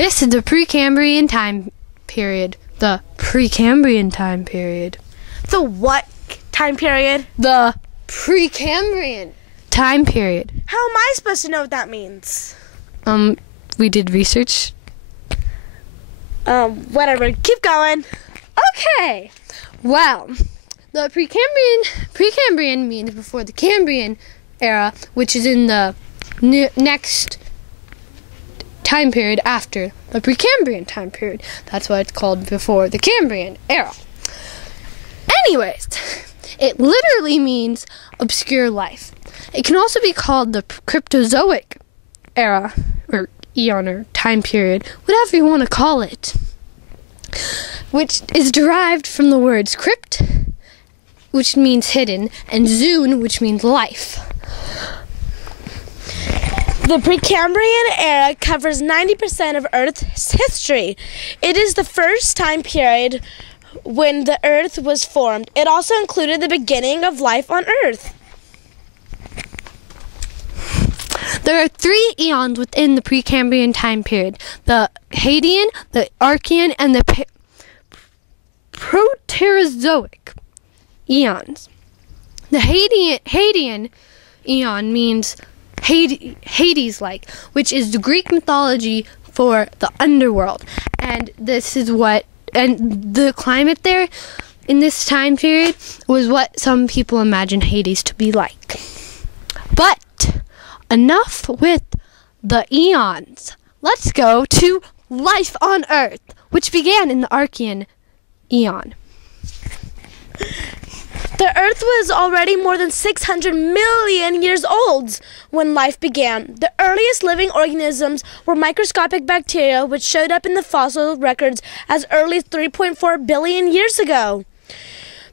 This is the Precambrian time period. The Precambrian time period. The what time period? The Precambrian time period. How am I supposed to know what that means? We did research. Whatever. Keep going. Okay. Well, the Precambrian means before the Cambrian era, which is in the next time period after the Precambrian time period. That's why it's called before the Cambrian era. Anyways, it literally means obscure life. It can also be called the Cryptozoic era, or eon, or time period, whatever you want to call it, which is derived from the words crypt, which means hidden, and zoon, which means life. The Precambrian era covers 90% of Earth's history. It is the first time period when the Earth was formed. It also included the beginning of life on Earth. There are 3 eons within the Precambrian time period: the Hadean, the Archean, and the Proterozoic eons. The Hadean eon means Hades-like, which is the Greek mythology for the underworld. And the climate there in this time period was what some people imagine Hades to be like. But enough with the eons. Let's go to life on Earth, which began in the Archean eon. The Earth was already more than 600 million years old when life began. The earliest living organisms were microscopic bacteria, which showed up in the fossil records as early as 3.4 billion years ago.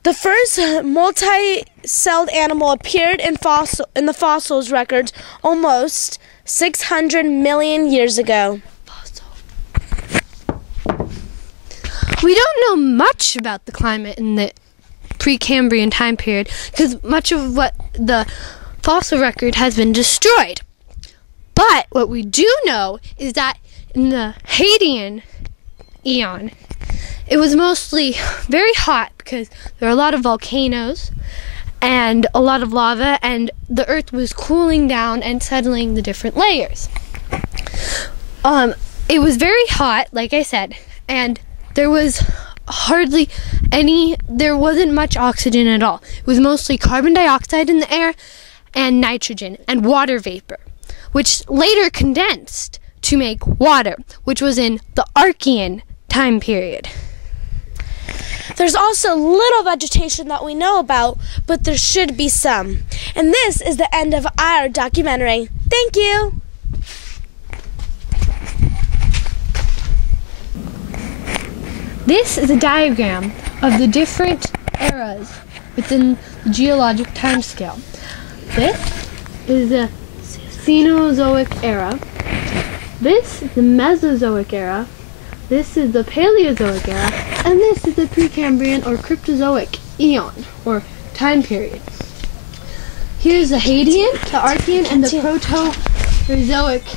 The first multi-celled animal appeared in the fossils records almost 600 million years ago. We don't know much about the climate in the Precambrian time period because much of what the fossil record has been destroyed. But what we do know is that in the Hadean eon, it was mostly very hot because there were a lot of volcanoes and a lot of lava, and the Earth was cooling down and settling the different layers. It was very hot, like I said, and there wasn't much oxygen at all. It was mostly carbon dioxide in the air and nitrogen and water vapor, which later condensed to make water, which was in the Archean time period. There's also little vegetation that we know about, but there should be some. And this is the end of our documentary. Thank you. This is a diagram of the different eras within the geologic timescale. This is the Cenozoic era. This is the Mesozoic era. This is the Paleozoic era. And this is the Precambrian or Cryptozoic eon or time period. Here's the Hadean, the Archean, and the Proterozoic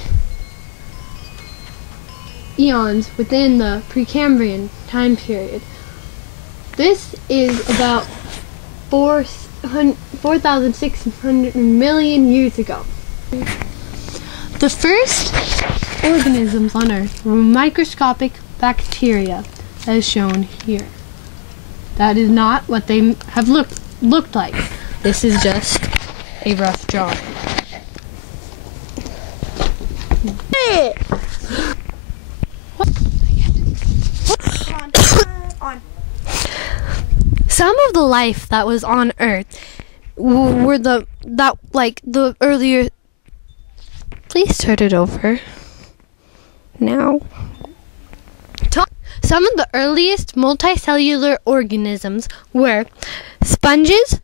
eons within the Precambrian time period. This is about 4,600 million years ago. The first organisms on Earth were microscopic bacteria, as shown here. That is not what they have looked like. This is just a rough drawing. Hey. Some of the life that was on Earth were the earlier. Please start it over. Now. Some of the earliest multicellular organisms were sponges,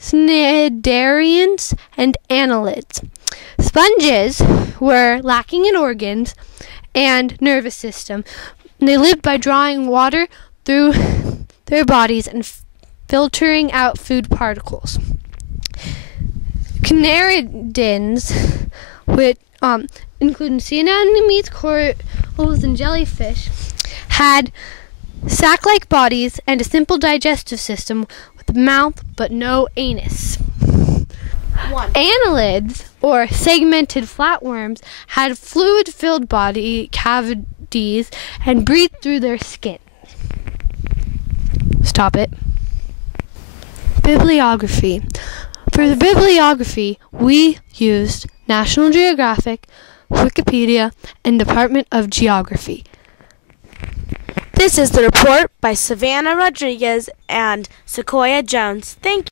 cnidarians, and annelids. Sponges were lacking in organs and nervous system. They lived by drawing water through their bodies and filtering out food particles. Cnidarians, which including sea anemones, moles, and jellyfish had sac-like bodies and a simple digestive system with a mouth but no anus. Annelids, or segmented flatworms, had fluid-filled body cavities and breathed through their skin. Stop it. Bibliography. For the bibliography, we used National Geographic, Wikipedia, and Department of Geography. This is the report by Savannah Rodriguez and Sequoia Jones. Thank you.